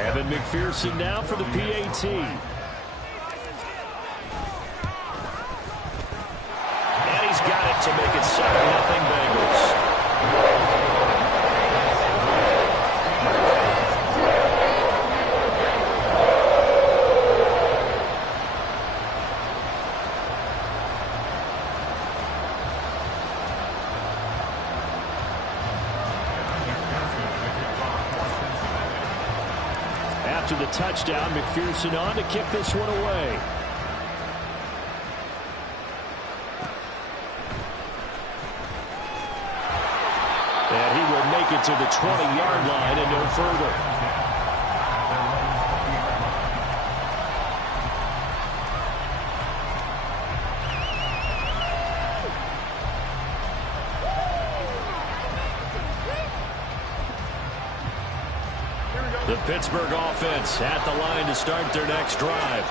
Evan McPherson now for the PAT. And he's got it to make it 7-0 Bengals. After the touchdown, McPherson on to kick this one away. And he will make it to the 20-yard line and no further. The Pittsburgh offense at the line to start their next drive.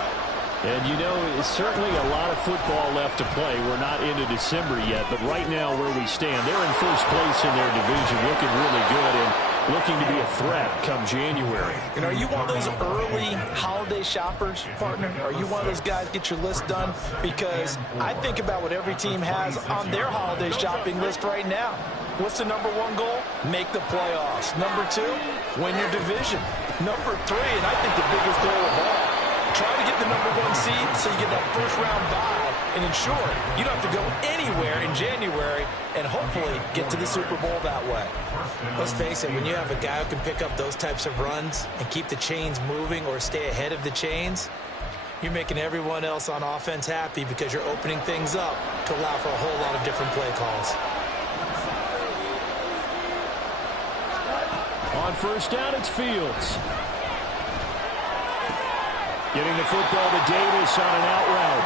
And, you know, it's certainly a lot of football left to play. We're not into December yet, but right now where we stand, they're in first place in their division, looking really good and looking to be a threat come January. And are you one of those early holiday shoppers, partner? Are you one of those guys get your list done? Because I think about what every team has on their holiday shopping list right now. What's the number one goal? Make the playoffs. Number two, win your division. Number three, and I think the biggest goal of all, try to get the number one seed so you get that first-round bye and ensure you don't have to go anywhere in January and hopefully get to the Super Bowl that way. Let's face it, when you have a guy who can pick up those types of runs and keep the chains moving or stay ahead of the chains, you're making everyone else on offense happy because you're opening things up to allow for a whole lot of different play calls. On first down, it's Fields. Getting the football to Davis on an out route.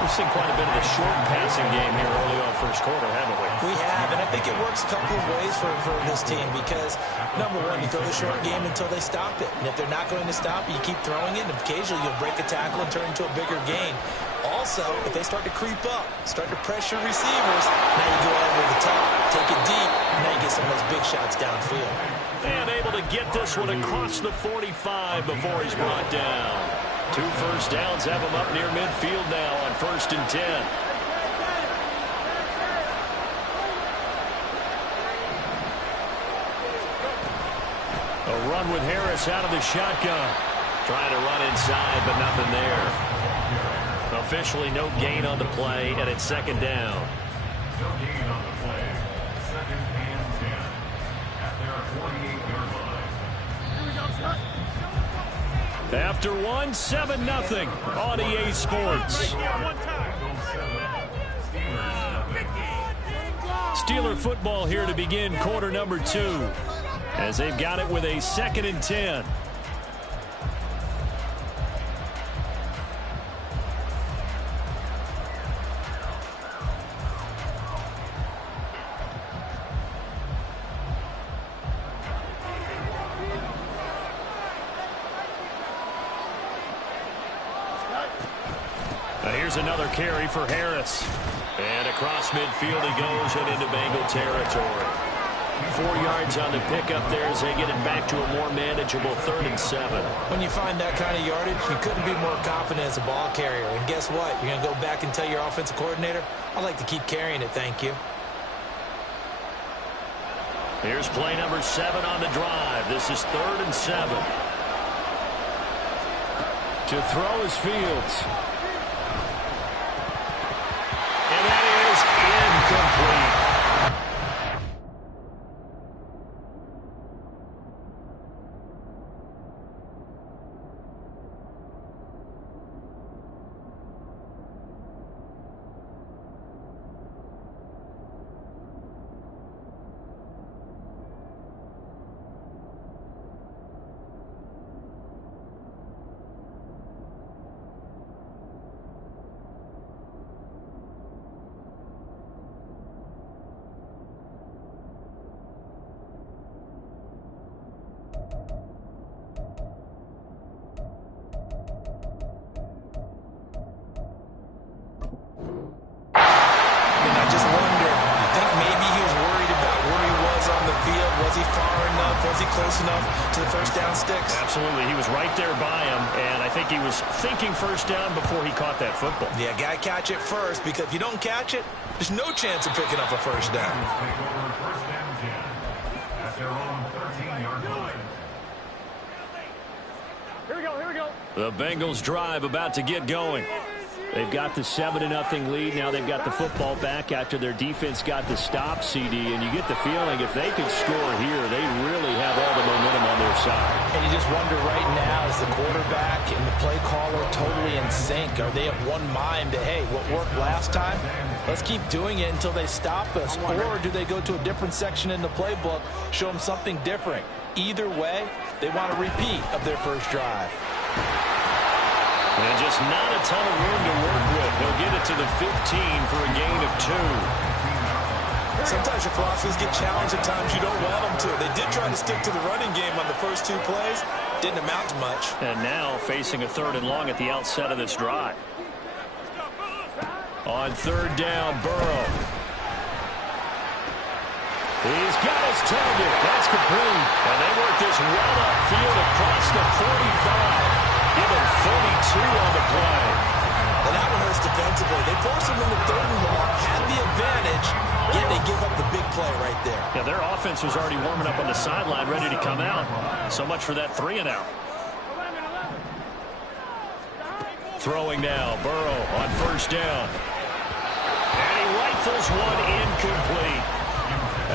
We've seen quite a bit of the short passing game here early on first quarter, haven't we? We have, and I think it works a couple of ways for this team because, number one, you throw the short game until they stop it. And if they're not going to stop it, you keep throwing it, and occasionally you'll break a tackle and turn into a bigger gain. Also, if they start to creep up, start to pressure receivers, now you go over the top, take it deep, and now you get some of those big shots downfield. And able to get this one across the 45 before he's brought down. 2 first downs have him up near midfield now on 1st and 10. A run with Harris out of the shotgun. Trying to run inside, but nothing there. Officially no gain on the play, and it's 2nd down. No gain on the play. 2nd and 10 at their 48-yard line. After 1, 7-0 on EA Sports. Steeler football here to begin quarter number 2 as they've got it with a 2nd and 10. Here's another carry for Harris. And across midfield he goes and into Bengal territory. 4 yards on the pickup there as they get it back to a more manageable 3rd and 7. When you find that kind of yardage, you couldn't be more confident as a ball carrier. And guess what? You're going to go back and tell your offensive coordinator, I'd like to keep carrying it, thank you. Here's play number 7 on the drive. This is 3rd and 7. To throw is Fields. And that is incomplete. Was he close enough to the first down sticks? Absolutely. He was right there by him, and I think he was thinking first down before he caught that football. Yeah, got to catch it first, because if you don't catch it, there's no chance of picking up a first down. Take over first and 10 at their own 13-yard line. Here we go. The Bengals drive about to get going. They've got the 7-0 lead. Now they've got the football back after their defense got the stop, CD. And you get the feeling if they could score here, they really have all the momentum on their side. And you just wonder right now, is the quarterback and the play caller totally in sync? Are they of one mind that, hey, what worked last time, let's keep doing it until they stop us? Or do they go to a different section in the playbook, show them something different? Either way, they want a repeat of their first drive. And just not a ton of room to work with. He'll get it to the 15 for a gain of 2. Sometimes your philosophies get challenged at times you don't want them to. They did try to stick to the running game on the first 2 plays. Didn't amount to much. And now facing a 3rd and long at the outset of this drive. On 3rd down, Burrow. He's got his target. That's complete. And they work this well upfield across the 45. Give him 32 on the play. And that one hurts defensively. They force him into 3rd and long, had the advantage, yet they give up the big play right there. Yeah, their offense was already warming up on the sideline, ready to come out. So much for that 3 and out. Throwing now, Burrow on 1st down. And he rifles one incomplete.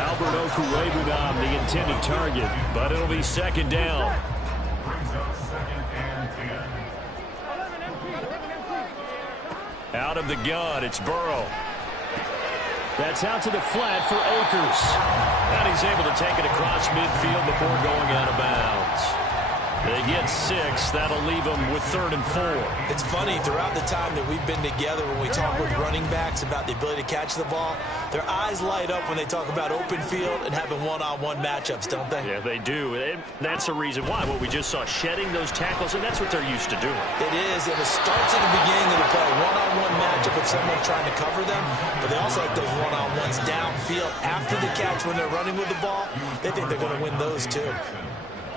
Albert Okwuegbunam, the intended target, but it'll be 2nd down. Brings up 2nd and 10. Out of the gun, it's Burrow. That's out to the flat for Akers. And he's able to take it across midfield before going out of bounds. They get 6. That'll leave them with 3rd and 4. It's funny, throughout the time that we've been together, when we talk with running backs about the ability to catch the ball, their eyes light up when they talk about open field and having one-on-one matchups, don't they? Yeah, they do. And that's the reason why. What we just saw, shedding those tackles, and that's what they're used to doing. It is, and it starts at the beginning of the play. One-on-one matchup if someone's trying to cover them, but they also like those one-on-ones downfield after the catch when they're running with the ball. They think they're going to win those too.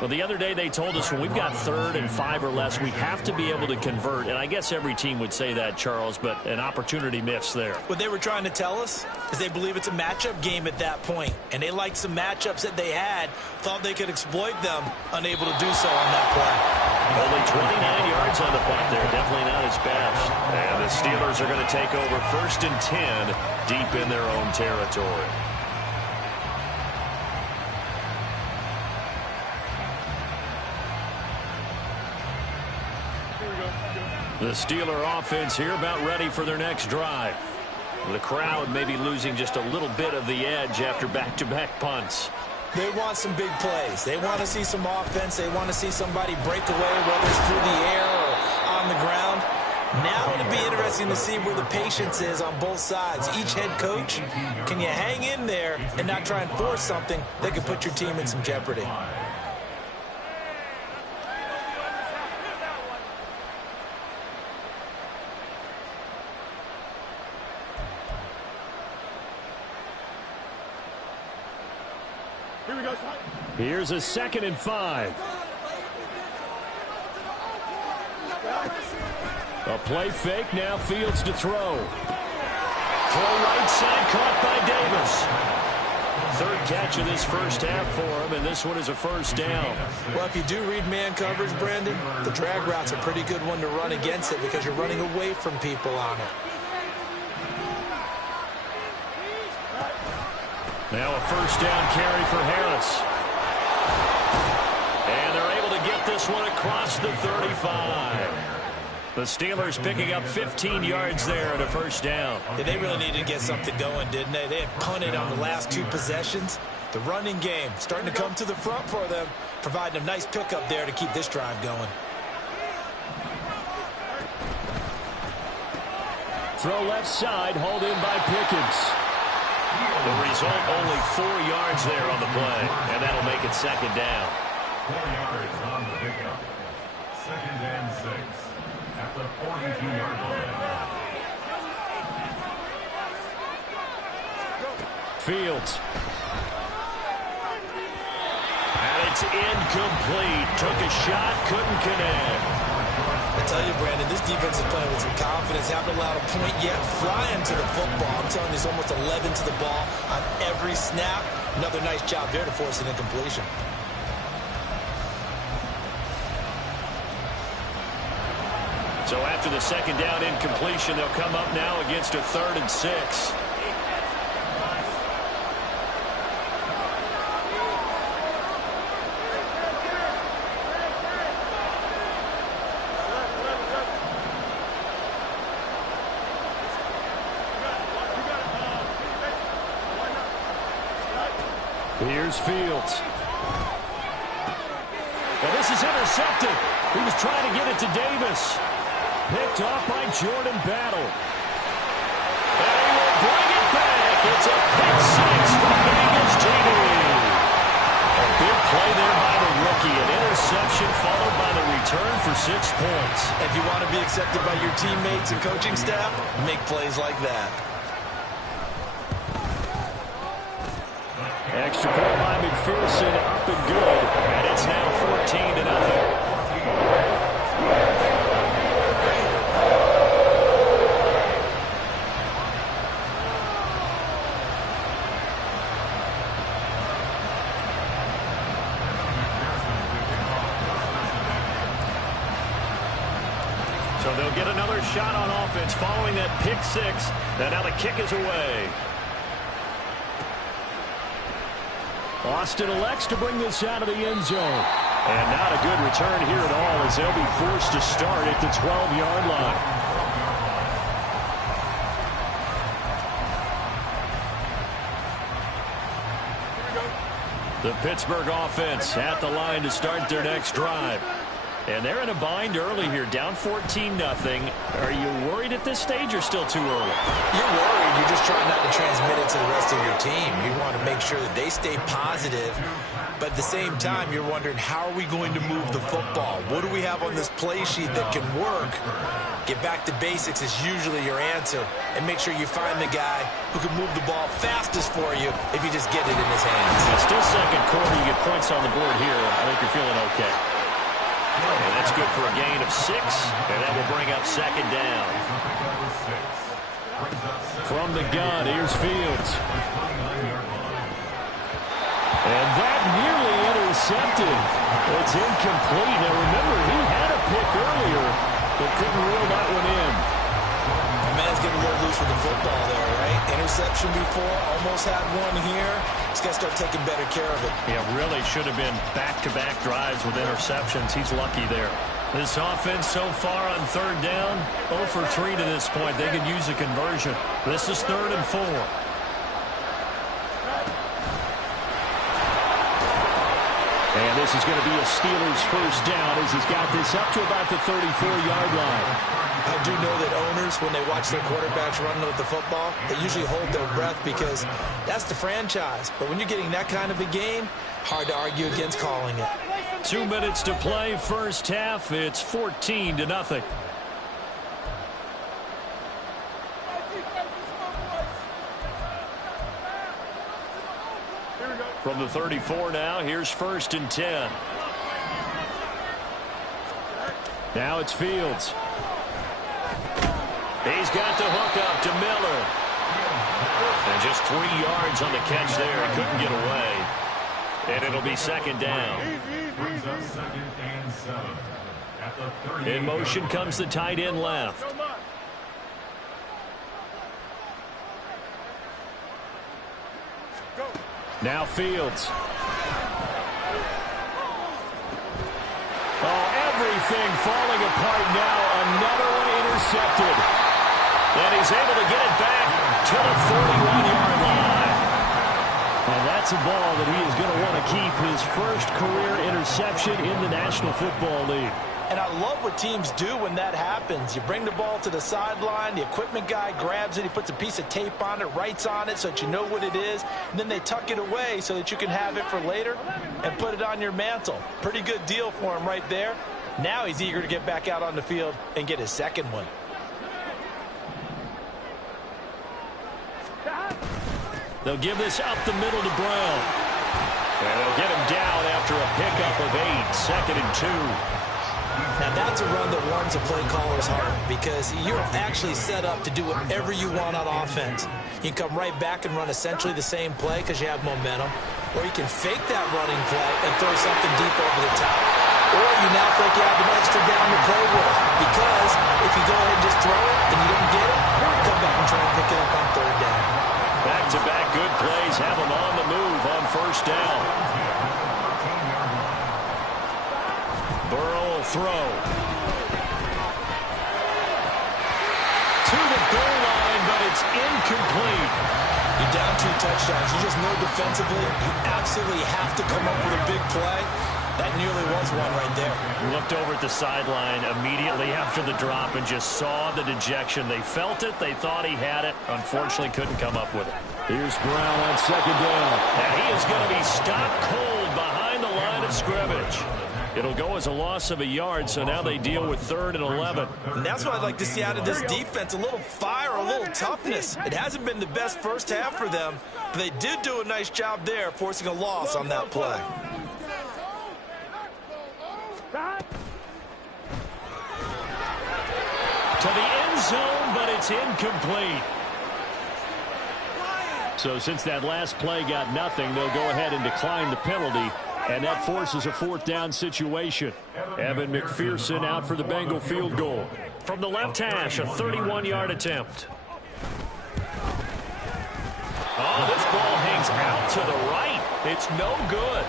Well, the other day they told us when we've got 3rd and 5 or less, we have to be able to convert. And I guess every team would say that, Charles, but an opportunity missed there. What they were trying to tell us is they believe it's a matchup game at that point. And they liked some matchups that they had, thought they could exploit them, unable to do so on that play. Only 29 yards on the punt there. Definitely not his best. And the Steelers are going to take over 1st and 10 deep in their own territory. The Steeler offense here about ready for their next drive. The crowd may be losing just a little bit of the edge after back-to-back punts. They want some big plays. They want to see some offense. They want to see somebody break away, whether it's through the air or on the ground. Now it'll be interesting to see where the patience is on both sides. Each head coach, can you hang in there and not try and force something that could put your team in some jeopardy? Here's a 2nd and 5. A play fake, now Fields to throw. Throw right side, caught by Davis. 3rd catch of this first half for him, and this one is a 1st down. Well, if you do read man coverage, Brandon, the drag route's a pretty good one to run against it because you're running away from people on it. Now a 1st down carry for Harris. And they're able to get this one across the 35. The Steelers picking up 15 yards there and a 1st down. Yeah, they really needed to get something going, didn't they? They had punted on the last 2 possessions. The running game starting to come to the front for them, providing a nice pickup there to keep this drive going. Throw left side, hauled in by Pickens. The result, only 4 yards there on the play, and that'll make it 2nd down. 4 yards on the pickup. 2nd and 6 at the 42-yard line. Fields. And he It's incomplete. Took a shot, couldn't connect. I tell you, Brandon, this defense is playing with some confidence. Haven't allowed a point yet. Flying to the football. I'm telling you, it's almost 11 to the ball on every snap. Another nice job there to force an incompletion. So after the second down incompletion, they'll come up now against a 3rd and 6. Here's Fields. And this is intercepted. He was trying to get it to Davis. Picked off by Jordan Battle. And he will bring it back. It's a pick 6 from Bengals TD. A big play there by the rookie. An interception followed by the return for 6 points. If you want to be accepted by your teammates and coaching staff, make plays like that. Extra point by McPherson, up and good. And it's now 14-0. So they'll get another shot on offense following that pick 6. And now the kick is away. Austin elects to bring this out of the end zone. And not a good return here at all as they'll be forced to start at the 12-yard line. The Pittsburgh offense at the line to start their next drive. And they're in a bind early here, down 14-0. Are you worried at this stage or still too early? You're worried. You're just trying not to transmit it to the rest of your team. You want to make sure that they stay positive. But at the same time, you're wondering, how are we going to move the football? What do we have on this play sheet that can work? Get back to basics is usually your answer. And make sure you find the guy who can move the ball fastest for you if you just get it in his hands. It's still second quarter. You get points on the board here. I think you're feeling okay. And that's good for a gain of 6. And that will bring up second down. From the gun, here's Fields. And that nearly intercepted. It's incomplete. Now remember, he had a pick earlier, but couldn't reel that one in. The man's getting a little loose with the football there, right? Interception before, almost had one here. He's got to start taking better care of it. Yeah, really should have been back-to-back drives with interceptions. He's lucky there. This offense so far on 3rd down, 0 for 3 to this point. They could use a conversion. This is 3rd and 4. And this is going to be a Steelers first down as he's got this up to about the 34-yard line. I do know that owners, when they watch their quarterbacks running with the football, they usually hold their breath because that's the franchise. But when you're getting that kind of a game, hard to argue against calling it. 2 minutes to play, first half. It's 14-0. From the 34 now, here's 1st and 10. Now it's Fields. He's got the hook up to Miller. And just 3 yards on the catch there. He couldn't get away. And it'll be second down. In motion comes the tight end left. Now Fields. Oh, everything falling apart now. Another one intercepted. And he's able to get it back to the 41-yard line. And that's a ball that he is going to want to keep, his first career interception in the National Football League. And I love what teams do when that happens. You bring the ball to the sideline, the equipment guy grabs it, he puts a piece of tape on it, writes on it so that you know what it is, and then they tuck it away so that you can have it for later and put it on your mantle. Pretty good deal for him right there. Now he's eager to get back out on the field and get his second one. They'll give this up the middle to Brown. And they'll get him down after a pickup. of 8, 2nd and 2. Now that's a run that warms a play caller's heart because you're actually set up to do whatever you want on offense. You can come right back and run essentially the same play because you have momentum, or you can fake that running play and throw something deep over the top. Or you now feel like you have an extra down to play with because if you go ahead and just throw it and you don't get it, come back and try and pick it up on 3rd down. Back-to-back good plays have them on the move on 1st down. Burrow will throw. To the goal line, but it's incomplete. You're down 2 touchdowns. You just know defensively you absolutely have to come up with a big play. That nearly was one right there. Looked over at the sideline immediately after the drop and just saw the dejection. They felt it. They thought he had it. Unfortunately, couldn't come up with it. Here's Brown on 2nd down. And he is going to be stopped cold behind the line of scrimmage. It'll go as a loss of a yard, so now they deal with 3rd and 11. And that's what I'd like to see out of this defense, a little fire, a little toughness. It hasn't been the best first half for them, but they did do a nice job there, forcing a loss on that play. To the end zone, but it's incomplete. So since that last play got nothing, they'll go ahead and decline the penalty, and that forces a 4th down situation. Evan McPherson out for the Bengal field goal. From the left hash, a 31-yard attempt. Oh, this ball hangs out to the right. It's no good.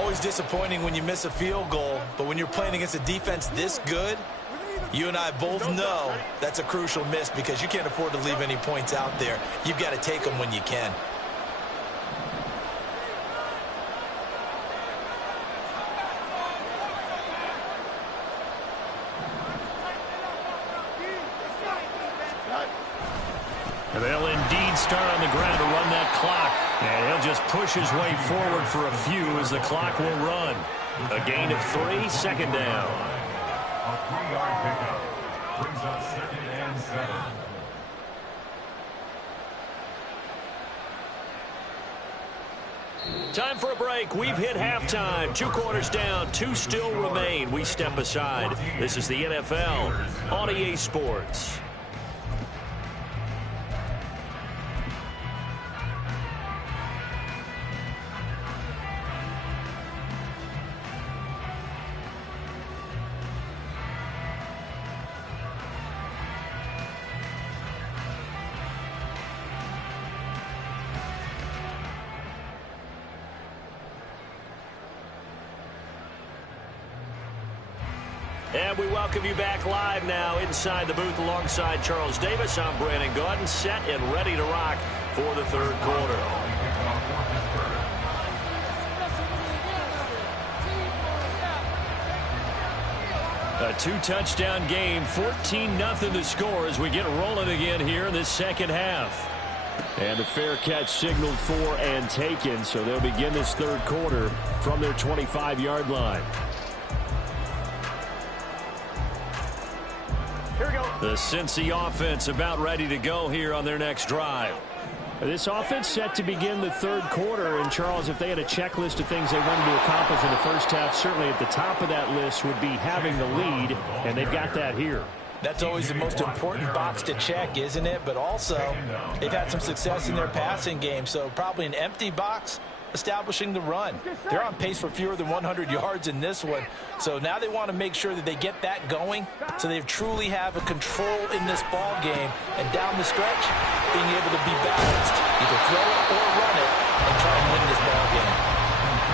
Always disappointing when you miss a field goal, but when you're playing against a defense this good, you and I both know that's a crucial miss because you can't afford to leave any points out there. You've got to take them when you can. And they'll indeed start on the ground to run that clock. And he'll just push his way forward for a few as the clock will run. A gain of 3, 2nd down. A 3-yard pickup brings up 2nd and 7. Time for a break. We've hit halftime. 2 quarters down. 2 still remain. We step aside. This is the NFL on EA Sports. And we welcome you back live now inside the booth alongside Charles Davis. I'm Brandon Gaudin, set and ready to rock for the 3rd quarter. A 2-touchdown game, 14-0 to score as we get rolling again here in this 2nd half. And a fair catch signaled for and taken, so they'll begin this 3rd quarter from their 25-yard line. The Cincy offense about ready to go here on their next drive. This offense set to begin the 3rd quarter. And, Charles, if they had a checklist of things they wanted to accomplish in the first half, certainly at the top of that list would be having the lead, and they've got that here. That's always the most important box to check, isn't it? But also, they've had some success in their passing game, so probably an empty box establishing the run. They're on pace for fewer than 100 yards in this one. So now they want to make sure that they get that going so they truly have a control in this ball game. And down the stretch, being able to be balanced. Either throw it or run it and try and win this ball game.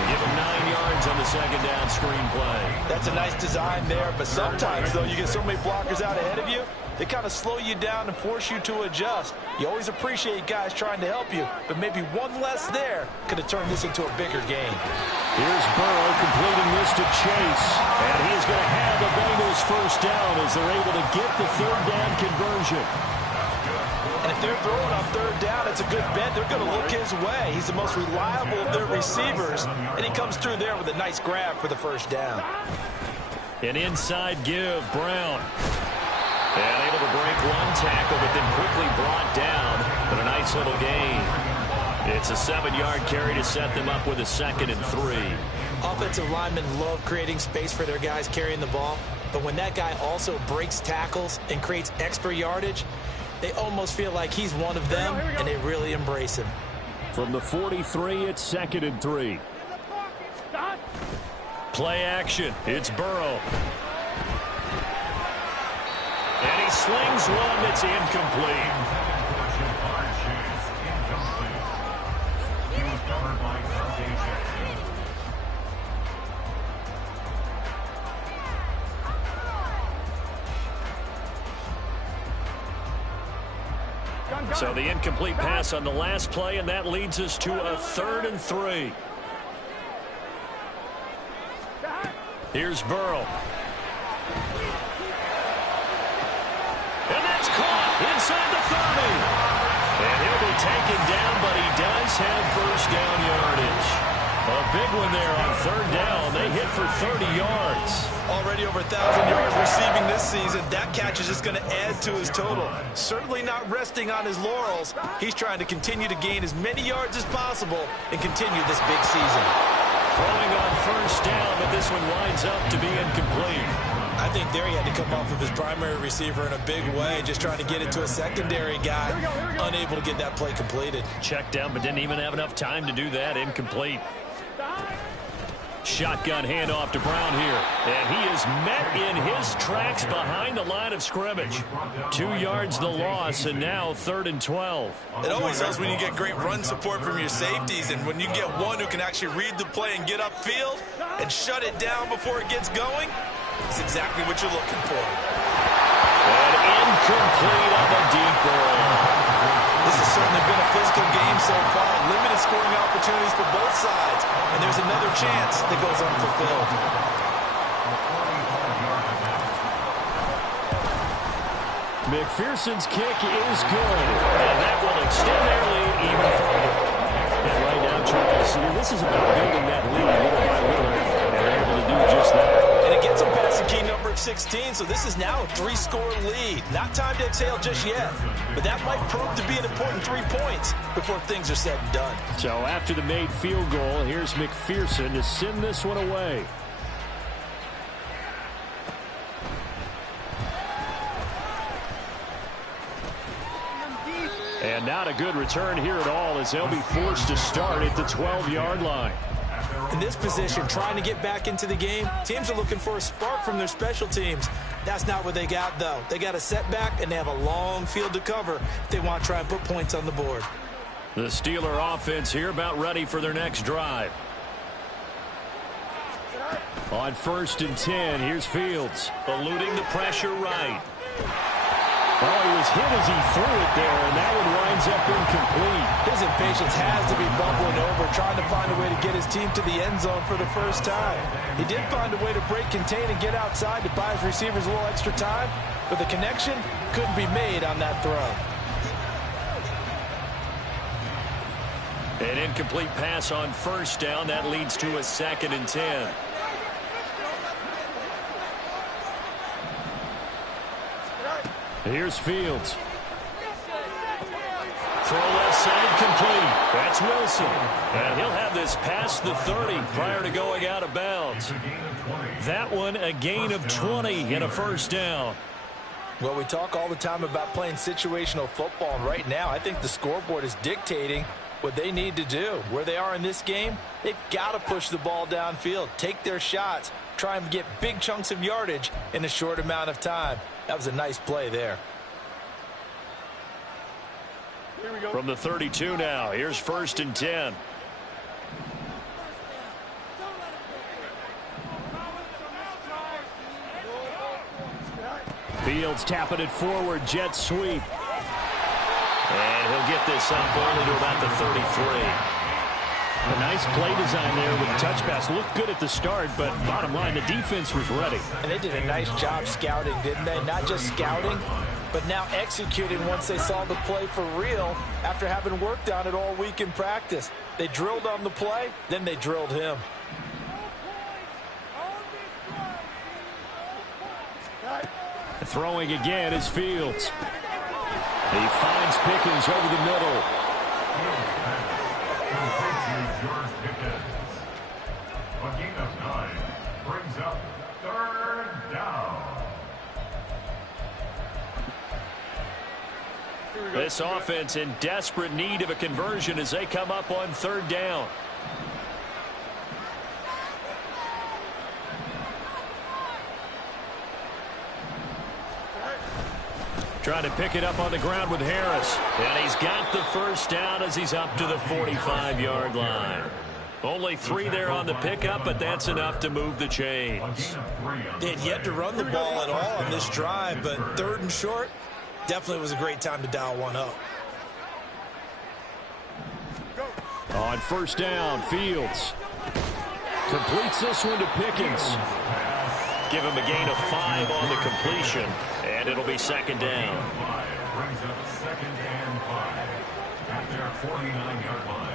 Give them 9 yards on the 2nd down screen play. That's a nice design there, but sometimes, though, you get so many blockers out ahead of you, they kind of slow you down and force you to adjust. You always appreciate guys trying to help you, but maybe one less there could have turned this into a bigger game. Here's Burrow completing this to Chase, and he is going to have the Bengals 1st down as they're able to get the 3rd down conversion. And if they're throwing on 3rd down, it's a good bet. They're going to look his way. He's the most reliable of their receivers, and he comes through there with a nice grab for the 1st down. An inside give, Brown. And able to break one tackle, but then quickly brought down. But a nice little gain. It's a 7-yard carry to set them up with a 2nd and 3. Offensive linemen love creating space for their guys carrying the ball, but when that guy also breaks tackles and creates extra yardage, they almost feel like he's one of them, and they really embrace him. From the 43, it's 2nd and 3. Play action. It's Burrow. And he slings one that's incomplete. So the incomplete pass on the last play, and that leads us to a 3rd and 3. Here's Burrow. And that's caught inside the 30. And he'll be taken down, but he does have first down yardage. A big one there on 3rd down. They hit for 30 yards. Already over 1,000 yards receiving this season. That catch is just going to add to his total. Certainly not resting on his laurels. He's trying to continue to gain as many yards as possible and continue this big season. Throwing on first down, but this one winds up to be incomplete. I think there he had to come off of his primary receiver in a big way, just trying to get it to a secondary guy, unable to get that play completed. Checked down, but didn't even have enough time to do that. Incomplete. Shotgun handoff to Brown here. And he is met in his tracks behind the line of scrimmage. 2 yards the loss, and now 3rd and 12. It always helps when you get great run support from your safeties, and when you get one who can actually read the play and get upfield and shut it down before it gets going, it's exactly what you're looking for. And incomplete on the deep ball. This has certainly been a physical game so far. Limited scoring opportunities for both sides. And there's another chance that goes unfulfilled. McPherson's kick is good. And that will extend their lead even further. And right now, Charles, this is about building that lead little by little. And they're able to do just that. And it gets them past the key number of 16, so this is now a 3-score lead. Not time to exhale just yet, but that might prove to be an important 3 points before things are said and done. So after the made field goal, here's McPherson to send this one away. And not a good return here at all, as they'll be forced to start at the 12-yard line. In this position, trying to get back into the game, teams are looking for a spark from their special teams. That's not what they got, though. They got a setback, and they have a long field to cover if they want to try and put points on the board. The Steeler offense here about ready for their next drive. On 1st and 10, here's Fields, eluding the pressure right. Oh, he was hit as he threw it there, and that one winds up incomplete. His impatience has to be bubbling over, trying to find a way to get his team to the end zone for the first time. He did find a way to break, contain, and get outside to buy his receivers a little extra time, but the connection couldn't be made on that throw. An incomplete pass on 1st down. That leads to a 2nd and 10. Here's Fields. Throw left side complete. That's Wilson. And he'll have this past the 30 prior to going out of bounds. That one a gain of 20 and a first down. Well, we talk all the time about playing situational football, and right now I think the scoreboard is dictating what they need to do. Where they are in this game, they've got to push the ball downfield, take their shots, try and get big chunks of yardage in a short amount of time. That was a nice play there. From the 32 now, here's 1st and 10. Fields tapping it forward, jet sweep. And he'll get this up only to about the 33. A nice play design there with the touch pass. Looked good at the start, but bottom line, the defense was ready. And they did a nice job scouting, didn't they? Not just scouting, but now executing once they saw the play for real after having worked on it all week in practice. They drilled on the play, then they drilled him. Throwing again is Fields. He finds Pickens over the middle. A gain of 9 brings up third down. This offense in desperate need of a conversion as they come up on third down. Trying to pick it up on the ground with Harris. And he's got the first down as he's up to the 45-yard line. Only 3 there on the pickup, but that's enough to move the chains. They had yet to run the ball at all on this drive, but 3rd and short definitely was a great time to dial one up. On first down, Fields completes this one to Pickens. Give him a gain of 5 on the completion, and it'll be second down. Brings up 2nd and 5 at their 49-yard line.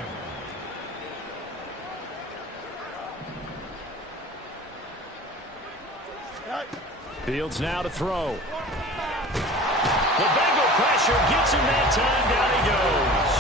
Fields now to throw. The Bengal pressure gets him that time. Down he goes.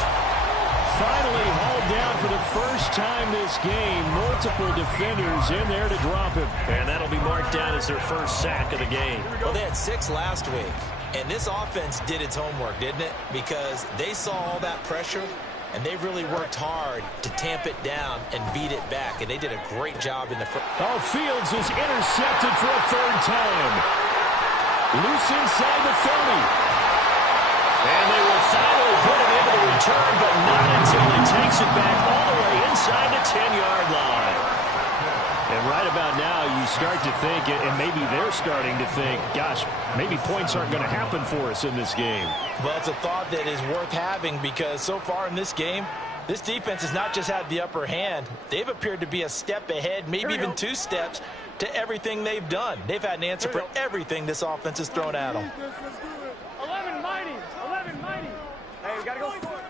Finally hauled down for the first time this game. Multiple defenders in there to drop him. And that'll be marked down as their first sack of the game. Well, they had 6 last week. And this offense did its homework, didn't it? Because they saw all that pressure, and they really worked hard to tamp it down and beat it back. And they did a great job in the first. Oh, Fields is intercepted for a 3rd time. Loose inside the 30. And they will finally put him into the return, but not until he takes it back all the way inside the 10-yard line. And right about now, you start to think, and maybe they're starting to think, gosh, maybe points aren't going to happen for us in this game. Well, it's a thought that is worth having because so far in this game, this defense has not just had the upper hand. They've appeared to be a step ahead, maybe even 2 steps to everything they've done. They've had an answer for everything this offense has thrown at them. 11 mighty. 11 mighty. Hey, we got to go score.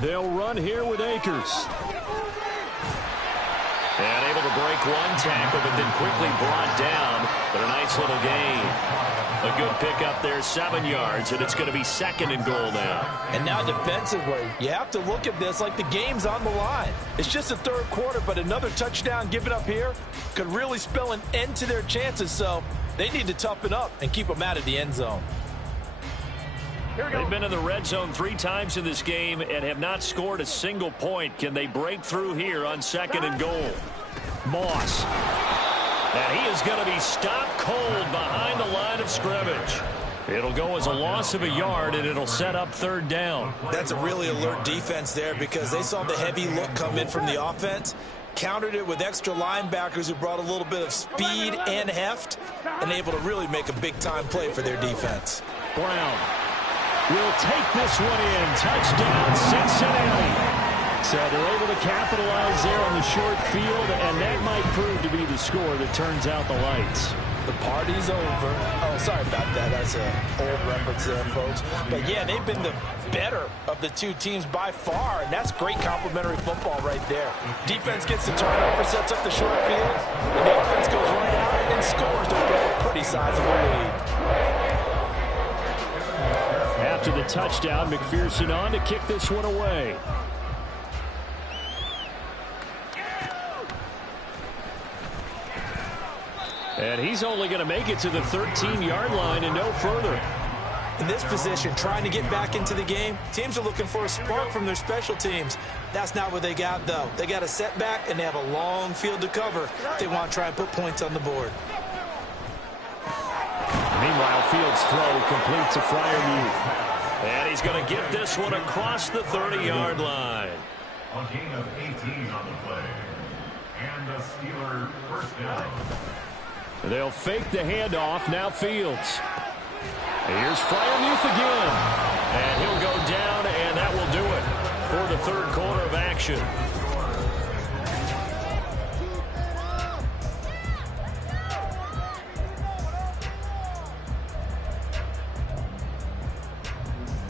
They'll run here with Akers. And able to break one tackle, but then quickly brought down. But a nice little gain. A good pickup there, 7 yards, and it's going to be 2nd and goal now. And now defensively, you have to look at this like the game's on the line. It's just the 3rd quarter, but another touchdown given up here could really spell an end to their chances. So they need to toughen up and keep them out of the end zone. They've been in the red zone 3 times in this game and have not scored a single point. Can they break through here on 2nd and goal? Moss. And he is going to be stopped cold behind the line of scrimmage. It'll go as a loss of a yard, and it'll set up 3rd down. That's a really alert defense there because they saw the heavy look come in from the offense, countered it with extra linebackers who brought a little bit of speed and heft, and able to really make a big-time play for their defense. Brown will take this one in. Touchdown, Cincinnati. So they're able to capitalize there on the short field, and that might prove to be the score that turns out the lights. The party's over. Oh, sorry about that. That's an old reference there, folks. But, yeah, they've been the better of the 2 teams by far, and that's great complimentary football right there. Defense gets the turnover, sets up the short field, and the offense goes right out and scores to a pretty sizable lead. After the touchdown, McPherson on to kick this one away. And he's only going to make it to the 13-yard line and no further. In this position, trying to get back into the game, teams are looking for a spark from their special teams. That's not what they got, though. They got a setback, and they have a long field to cover if they want to try and put points on the board. Meanwhile, Fields' throw completes a Freiermuth. And he's going to get this one across the 30-yard line. A gain of 18 on the play. And a Steeler first down. They'll fake the handoff. Now Fields. Here's Freiermuth again. And he'll go down, and that will do it for the 3rd quarter of action.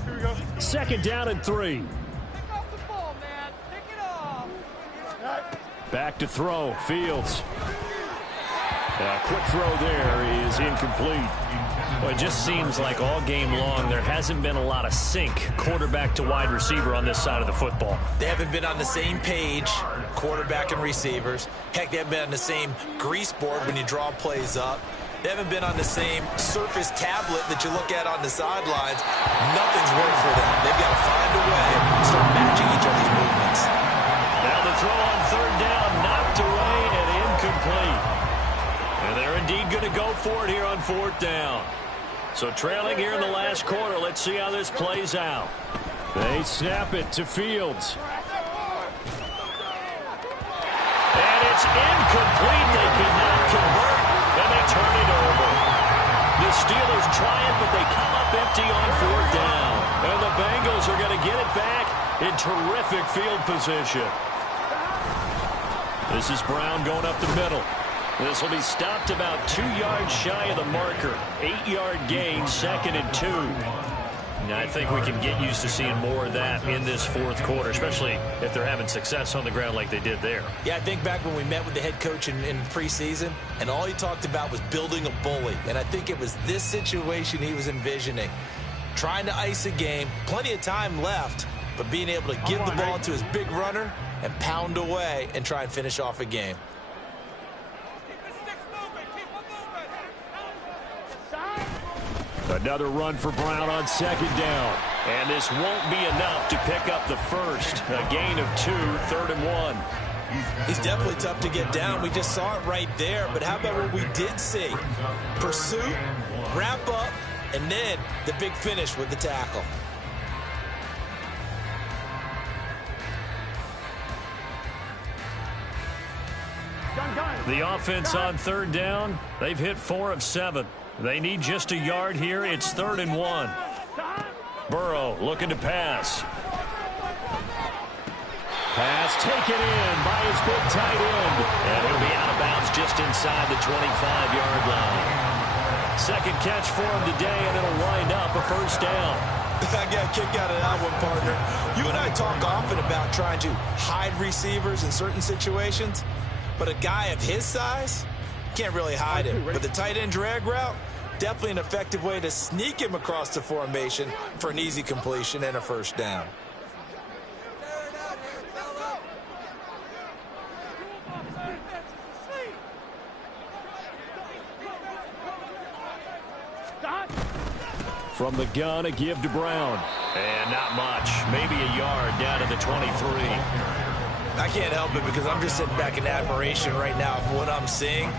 Here we go. 2nd down and 3. Pick up the ball, man. Pick it up. Back to throw. Fields. Quick throw there is incomplete. Well, it just seems like all game long there hasn't been a lot of sync quarterback to wide receiver on this side of the football. They haven't been on the same page, quarterback and receivers. Heck, they haven't been on the same grease board when you draw plays up. They haven't been on the same Surface tablet that you look at on the sidelines. Nothing's worked for them. They've got to find a way to start matching each other's movements. Now the throw on third down, knocked away and incomplete. And they're indeed going to go for it here on fourth down. So trailing here in the last quarter. Let's see how this plays out. They snap it to Fields. And it's incomplete. They could not convert. And they turn it over. The Steelers try it, but they come up empty on fourth down. And the Bengals are going to get it back in terrific field position. This is Brown going up the middle. This will be stopped about 2 yards shy of the marker. 8-yard gain, 2nd and 2. Now, I think we can get used to seeing more of that in this fourth quarter, especially if they're having success on the ground like they did there. Yeah, I think back when we met with the head coach in preseason, and all he talked about was building a bully. And I think it was this situation he was envisioning. Trying to ice a game, plenty of time left, but being able to give the ball to his big runner and pound away and try and finish off a game. Another run for Brown on 2nd down. And this won't be enough to pick up the first. A gain of 2, 3rd and 1. He's definitely tough to get down. We just saw it right there. But how about what we did see? Pursuit, wrap up, and then the big finish with the tackle. The offense on 3rd down, they've hit 4 of 7. They need just a yard here. It's 3rd and 1. Burrow looking to pass. Pass taken in by his big tight end. And he'll be out of bounds just inside the 25-yard line. Second catch for him today, and it'll wind up a first down. I got a kick out of that one, partner. You and I talk often about trying to hide receivers in certain situations, but a guy of his size can't really hide him. But the tight end drag route, definitely an effective way to sneak him across the formation for an easy completion and a first down. From the gun, a give to Brown. And not much. Maybe a yard down to the 23. I can't help it because I'm just sitting back in admiration right now of what I'm seeing.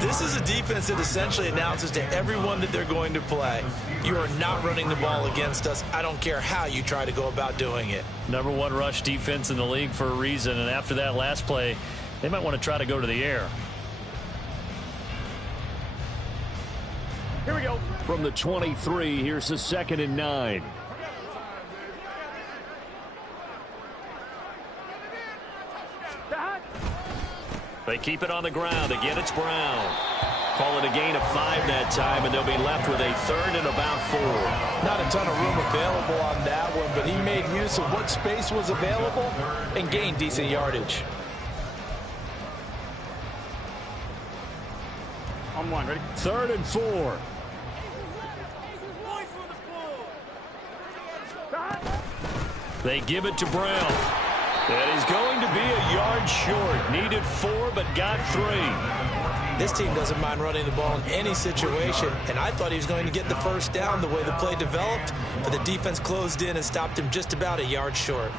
This is a defense that essentially announces to everyone that they're going to play, you are not running the ball against us. I don't care how you try to go about doing it. #1 rush defense in the league for a reason. And after that last play, they might want to try to go to the air. Here we go. From the 23, here's the 2nd and 9. They keep it on the ground. Again, it's Brown. Call it a gain of 5 that time, and they'll be left with a 3rd and about 4. Not a ton of room available on that one, but he made use of what space was available and gained decent yardage. On 1, ready? 3rd and 4. They give it to Brown. That is going to be a yard short. Needed 4, but got 3. This team doesn't mind running the ball in any situation, and I thought he was going to get the first down the way the play developed, but the defense closed in and stopped him just about a yard short.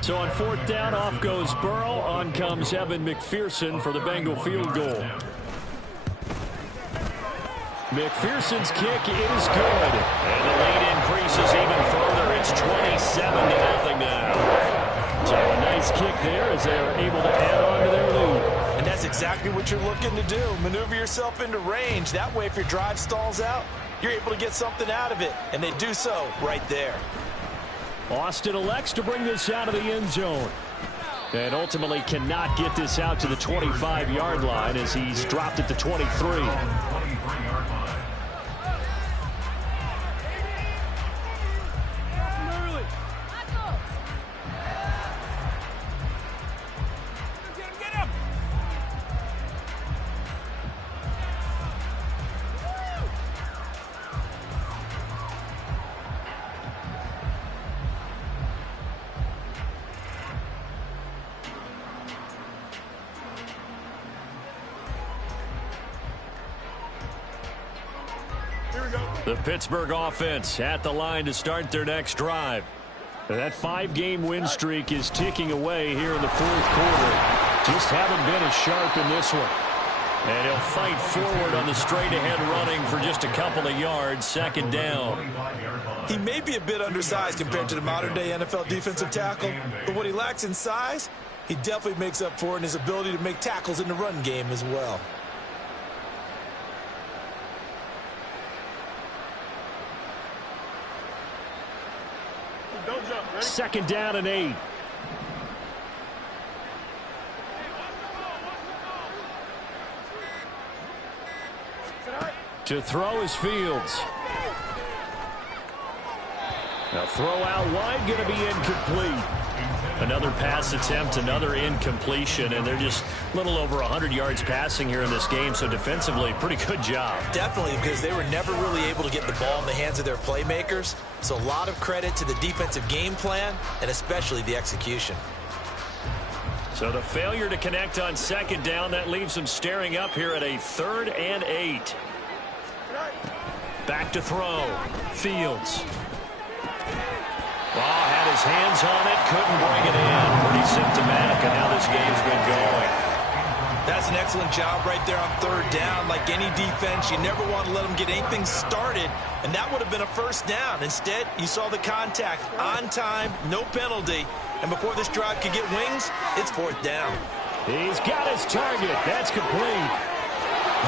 So on 4th down, off goes Burrow. On comes Evan McPherson for the Bengal field goal. McPherson's kick is good. And the lead increases even further. It's 27-0 now. So a nice kick there as they are able to add on to their lead. And that's exactly what you're looking to do. Maneuver yourself into range. That way, if your drive stalls out, you're able to get something out of it. And they do so right there. Austin elects to bring this out of the end zone. And ultimately cannot get this out to the 25-yard line as he's dropped at the 23. The Pittsburgh offense at the line to start their next drive. That 5-game win streak is ticking away here in the fourth quarter. Just haven't been as sharp in this one. And he'll fight forward on the straight-ahead running for just a couple of yards, second down. He may be a bit undersized compared to the modern-day NFL defensive tackle, but what he lacks in size, he definitely makes up for in his ability to make tackles in the run game as well. Second down and 8. To throw is Fields. Now throw out wide, going to be incomplete. Another pass attempt, another incompletion, and they're just a little over 100 yards passing here in this game, so defensively, pretty good job. Definitely, because they were never really able to get the ball in the hands of their playmakers, so a lot of credit to the defensive game plan, and especially the execution. So the failure to connect on second down, that leaves them staring up here at a 3rd and 8. Back to throw. Fields. Had his hands on it, couldn't bring it in. Pretty symptomatic of how this game's been going. That's an excellent job right there on 3rd down. Like any defense, you never want to let them get anything started, and that would have been a first down. Instead, you saw the contact on time, no penalty, and before this drive could get wings, it's 4th down. He's got his target. That's complete.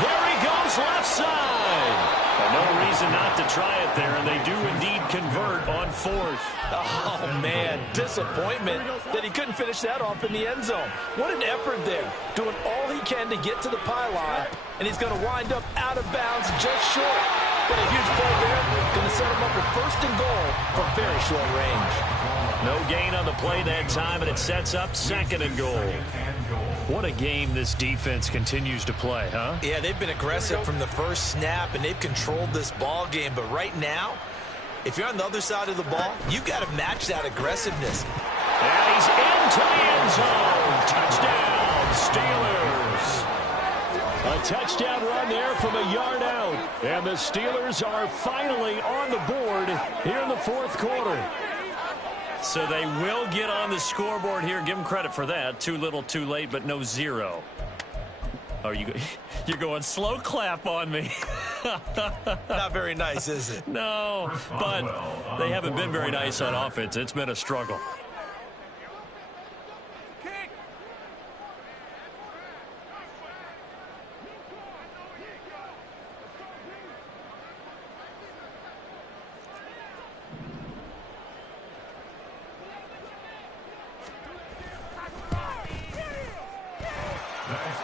There he goes, left side. No reason not to try it there, and they do indeed convert on 4th. Oh, man, disappointment that he couldn't finish that off in the end zone. What an effort there, doing all he can to get to the pylon, and he's going to wind up out of bounds just short. But a huge play there, going to set him up with 1st and goal from very short range. No gain on the play that time, and it sets up 2nd and goal. What a game this defense continues to play, huh? Yeah, they've been aggressive from the first snap, and they've controlled this ball game. But right now, if you're on the other side of the ball, you've got to match that aggressiveness. And he's into the end zone. Touchdown, Steelers. A touchdown run there from a yard out. And the Steelers are finally on the board here in the fourth quarter. So they will get on the scoreboard here. Give them credit for that. Too little, too late, but no 0. Oh, you're going slow clap on me. Not very nice, is it? No, but they haven't been very nice on offense. It's been a struggle.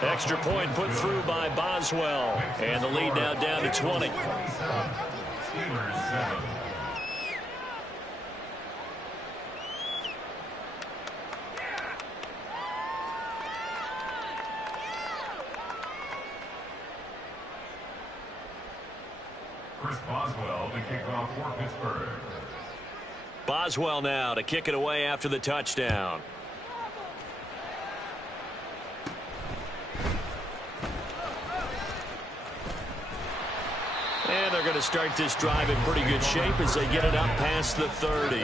Extra point put through by Boswell. And the lead now down to 20. Chris Boswell to kick off for Pittsburgh. Boswell now to kick it away after the touchdown. And they're going to start this drive in pretty good shape as they get it up past the 30.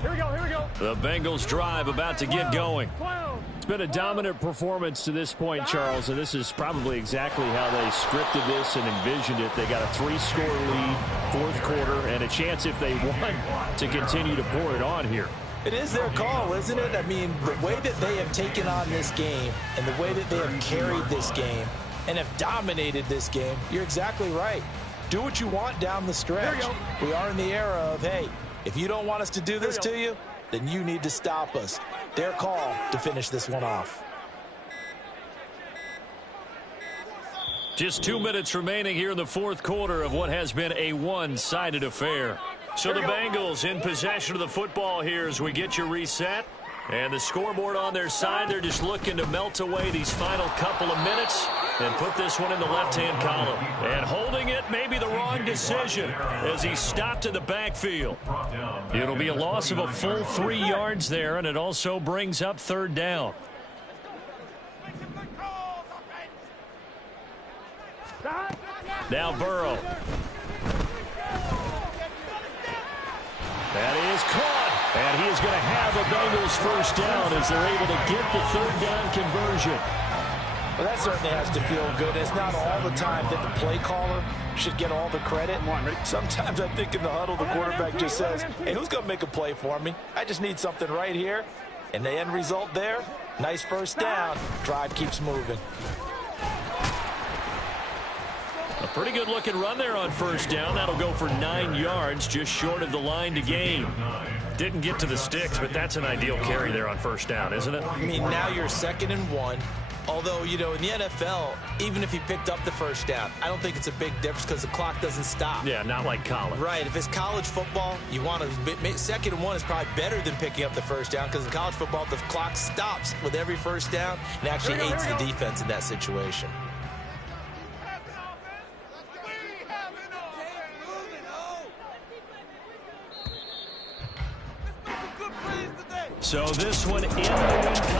Here we go, here we go. The Bengals drive about to get going. It's been a dominant performance to this point, Charles, and this is probably exactly how they scripted this and envisioned it. They got a 3-score lead, fourth quarter, and a chance if they want to continue to pour it on here. It is their call, isn't it? I mean, the way that they have taken on this game and the way that they have carried this game and have dominated this game, you're exactly right. Do what you want down the stretch. We are in the era of, hey, if you don't want us to do this to you, then you need to stop us. Their call to finish this one off. Just 2 minutes remaining here in the fourth quarter of what has been a one-sided affair. So the Bengals in possession of the football here as we get you reset. And the scoreboard on their side, they're just looking to melt away these final couple of minutes. And put this one in the left-hand column. And holding it, maybe the wrong decision as he stopped in the backfield. It'll be a loss of a full 3 yards there, and it also brings up third down. Now Burrow. That is caught. And he is going to have a Bengals first down as they're able to get the third down conversion. Well, that certainly has to feel good. It's not all the time that the play caller should get all the credit. Sometimes I think in the huddle, the quarterback just says, hey, who's going to make a play for me? I just need something right here. And the end result there, nice first down. Drive keeps moving. A pretty good looking run there on first down. That'll go for 9 yards, just short of the line to gain. Didn't get to the sticks, but that's an ideal carry there on first down, isn't it? I mean, now you're 2nd and 1. Although, you know, in the NFL, even if he picked up the first down, I don't think it's a big difference because the clock doesn't stop. Yeah, not like college. Right. If it's college football, you want to 2nd and 1 is probably better than picking up the first down because in college football, the clock stops with every first down and actually aids the defense in that situation. So this one in the win